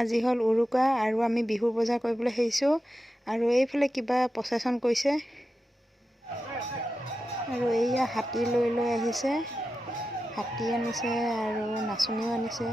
আজি হল উৰুকা আৰু আমি বিহুৰ বজাৰ কৰিবলৈ আহিছোঁ আৰু এইফালে কিবা প্ৰচেছন কৰিছে আৰু এইয়া হাতী লৈ আহিছে, হাতী আনিছে আৰু নাচনীও আনিছে।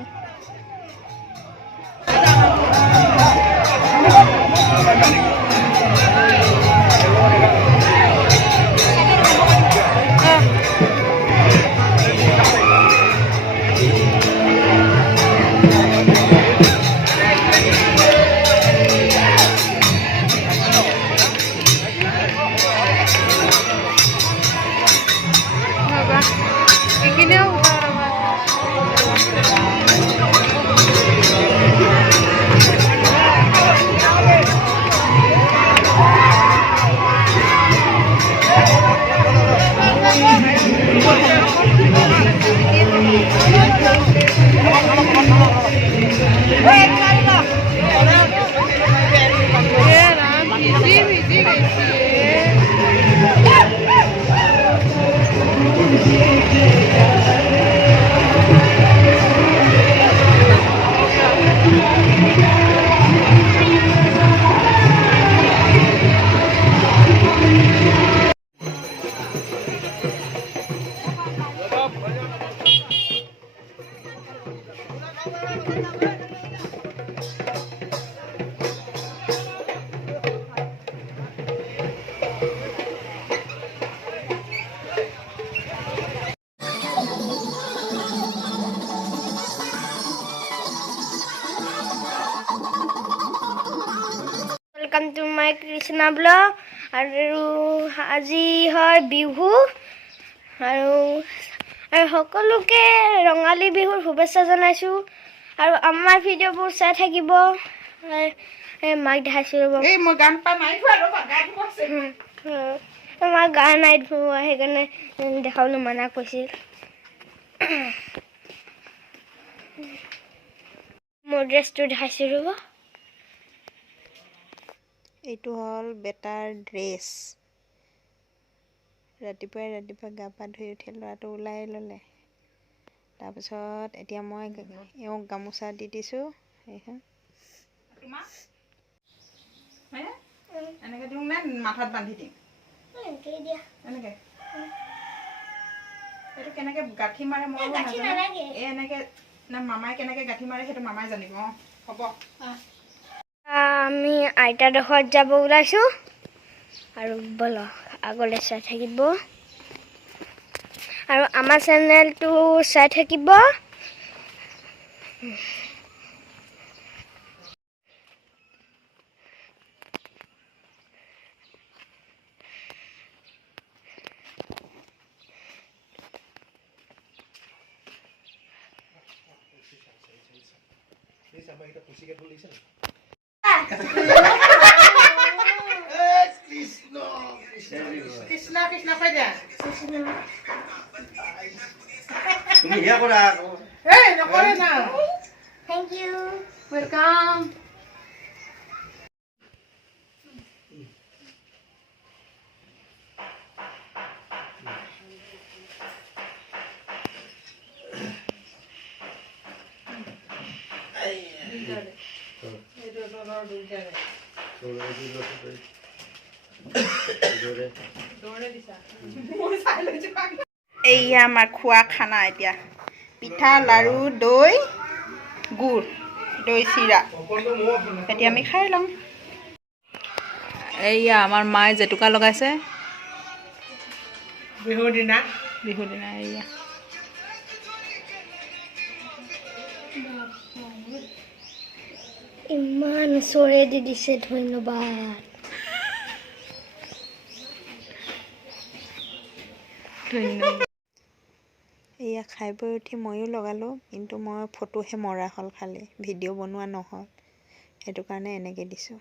Welcome to my Krishna vlog. আৰু আজি হয় বিহু আৰু সকলোকে ৰঙালী বিহুৰ শুভেচ্ছা জনাইছো আৰু আমাৰ ভিডিঅ'বোৰ চাই থাকিব। মাক দেখাইছো ৰ'ব, এই মই গান পা নাই খোৱা ৰ'বা, গান আছে আমাৰ গান নাই ধোৱা সেইকাৰণে দেখাবলৈ মানা কৰিছিল। মোৰ ড্ৰেছটো দেখাইছো ৰ'ব। এইটো হল বেটাৰ ড্ৰেছ। ৰাতিপুৱাই গা পা ধুই উঠি ল'ৰাটো ওলাই ল'লে। তাৰপিছত এতিয়া মই এওঁক গামোচা দি দিছোঁ। এইখন এনেকৈ দিওঁ নে মাথাত বান্ধি দিম? এনেকৈ এইটো কেনেকৈ গাঁঠি মাৰে মই নাজানো। এই এনেকৈ নে মামাই কেনেকৈ গাঁঠি মাৰে সেইটো মামাই জানিব। অঁ হ'ব। আমি আইতাডোখৰত যাব ওলাইছোঁ আৰু ব'লক আগলৈ চাই থাকিব আৰু আমাৰ চেনেলটো চাই থাকিব। কৃষ্ণ কৃষ্ণ কৈ দিয়া। তুমি হিয়া কৰা আকৌ। এই নকৰে না। Thank you, welcome. এইয়া আমাৰ খোৱা খানা এতিয়া পিঠা, লাড়ু, দৈ, গুড়, দৈ চিৰা। এতিয়া আমি খাই লওঁ। এইয়া আমাৰ মায়ে জেতুকা লগাইছে বিহুৰ দিনা। এইয়া ইমান ওচৰে দি দিছে, ধন্যবাদ। এয়া খাই বৈ উঠি ময়ো লগালোঁ, কিন্তু মই ফটোহে মৰা হ'ল, খালি ভিডিঅ' বনোৱা নহ'ল। সেইটো কাৰণে এনেকৈ দিছোঁ।